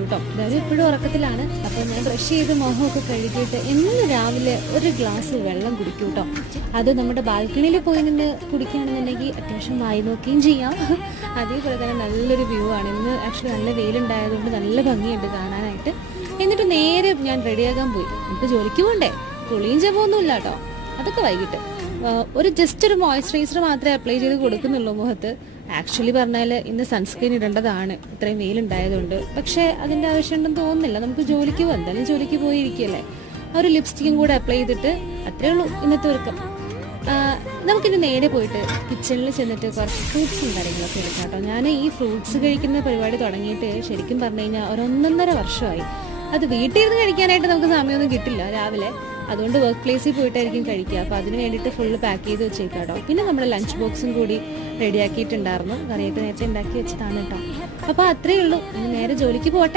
കേട്ടോ. എന്തായാലും എപ്പോഴും ഉറക്കത്തിലാണ്. അപ്പോൾ ഞാൻ ബ്രഷ് ചെയ്ത് മുഖമൊക്കെ കഴുകിയിട്ട് എന്നും രാവിലെ ഒരു ഗ്ലാസ് വെള്ളം കുടിക്കും കേട്ടോ. അത് നമ്മുടെ ബാൽക്കണിയിൽ പോയി നിന്ന് കുടിക്കുകയാണെന്നുണ്ടെങ്കിൽ അത്യാവശ്യം വായി നോക്കുകയും ചെയ്യാം. അതേപോലെ തന്നെ നല്ലൊരു വ്യൂ ആണ്. ഇന്ന് ആക്ച്വലി നല്ല വെയിലുണ്ടായതുകൊണ്ട് നല്ല ഭംഗിയുണ്ട് കാണാനായിട്ട്. എന്നിട്ട് നേരെ ഞാൻ റെഡിയാകാൻ പോയി. നമുക്ക് ജോലിക്ക് പോകണ്ടേ, കുളിയും ജപമൊന്നുമില്ല കേട്ടോ. അതൊക്കെ വൈകിട്ട് ജസ്റ്റ് ഒരു മോയ്സ്ചറൈസർ മാത്രമേ അപ്ലൈ ചെയ്ത് കൊടുക്കുന്നുള്ളൂ മുഖത്ത്. ആക്ച്വലി പറഞ്ഞാൽ ഇന്ന് സൺസ്ക്രീൻ ഇടേണ്ടതാണ് ഇത്രയും വെയിലുണ്ടായതുകൊണ്ട്. പക്ഷേ അതിൻ്റെ ആവശ്യമുണ്ടെന്ന് തോന്നുന്നില്ല. നമുക്ക് ജോലിക്ക് പോകാം, എന്തായാലും ജോലിക്ക് പോയിരിക്കുകയല്ലേ. ഒരു ലിപ്സ്റ്റിക്കും കൂടെ അപ്ലൈ ചെയ്തിട്ട് അത്രേ ഉള്ളൂ ഇന്നത്തെ ഒരുക്കം. നമുക്കിനി നേരെ പോയിട്ട് കിച്ചണിൽ ചെന്നിട്ട് കുറച്ച് ഫ്രൂട്ട്സും കാര്യങ്ങളൊക്കെ എടുക്കാം കേട്ടോ. ഞാൻ ഈ ഫ്രൂട്ട്സ് കഴിക്കുന്ന പരിപാടി തുടങ്ങിയിട്ട് ശരിക്കും പറഞ്ഞു കഴിഞ്ഞാൽ 1.5 വർഷമായി. അത് വീട്ടിൽ ഇരുന്ന് കഴിക്കാനായിട്ട് നമുക്ക് സമയമൊന്നും കിട്ടില്ല രാവിലെ. അതുകൊണ്ട് വർക്ക് പ്ലേസിൽ പോയിട്ടായിരിക്കും കഴിക്കുക. അപ്പോൾ അതിന് വേണ്ടിയിട്ട് ഫുള്ള് പാക്ക് ചെയ്ത് വെച്ചേക്കാം കേട്ടോ. പിന്നെ നമ്മുടെ ലഞ്ച് ബോക്സും കൂടി റെഡിയാക്കിയിട്ടുണ്ടായിരുന്നു. കറിയൊക്കെ നേരത്തെ ഉണ്ടാക്കി വെച്ചതാണ് കേട്ടോ. അപ്പോൾ അത്രയേ ഉള്ളൂ. ഇനി നേരെ ജോലിക്ക് പോകട്ടെ.